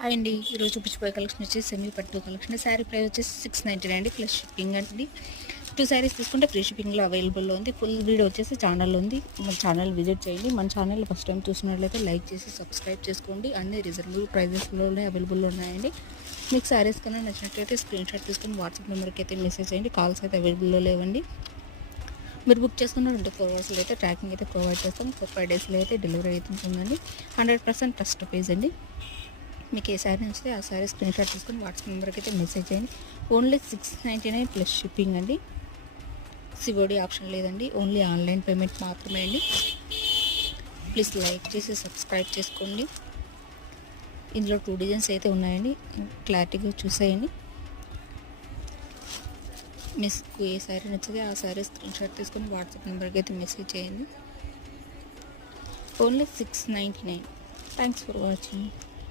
Hi అండి. ఈరోజు చూపించబోయే కలెక్షన్ వచ్చేసి సెమీ పట్టు కలెక్షన్. శారీ ప్రైస్ వచ్చేసి 699 అండి, ప్లస్ షిప్పింగ్ అండి. 2 శారీస్ తీసుకుంటే ఫ్రీ షిప్పింగ్లో అవైలబుల్లో ఉంది. ఫుల్ వీడియో వచ్చేసి ఛానల్లో ఉంది. మన ఛానల్ విజిట్ చేయండి. మన ఛానల్ ఫస్ట్ టైం చూసినట్లయితే లైక్ చేసి సబ్స్క్రైబ్ చేసుకోండి. అన్ని రీజనబుల్ ప్రైజెస్లోనే అవైలబుల్లో ఉన్నాయండి. మీకు శారీస్ కన్నా నచ్చినట్లయితే స్క్రీన్ షాట్ తీసుకొని వాట్సాప్ నెంబర్కి అయితే మెసేజ్ చేయండి. కాల్స్ అయితే అవైలబుల్లో లేవండి. మీరు బుక్ చేసుకున్న 24 అవర్స్లో అయితే ట్రాకింగ్ అయితే ప్రొవైడ్ చేస్తాం. 4-5 డేస్లో అయితే డెలివరీ అయితే ఉంటుందండి. 100% ట్రస్ట్ పేజ్ అండి. మీకు ఏ శారీ నచ్చితే ఆ శారీ స్క్రీన్ షాట్ తీసుకొని వాట్సాప్ నెంబర్కి అయితే మెసేజ్ చేయండి. ఓన్లీ 699 ప్లస్ షిప్పింగ్ అండి. సిఓడి ఆప్షన్ లేదండి, ఓన్లీ ఆన్లైన్ పేమెంట్ మాత్రమే అండి. ప్లీజ్ లైక్ చేసి సబ్స్క్రైబ్ చేసుకోండి. ఇందులో 2 డిజైన్స్ అయితే ఉన్నాయండి, క్లారిటీగా చూసేయండి. మీకు ఏ శారీ నచ్చితే ఆ శారీ స్క్రీన్ షాట్ తీసుకొని వాట్సాప్ నెంబర్కి అయితే మెసేజ్ చేయండి. ఓన్లీ 699. Thanks for watching.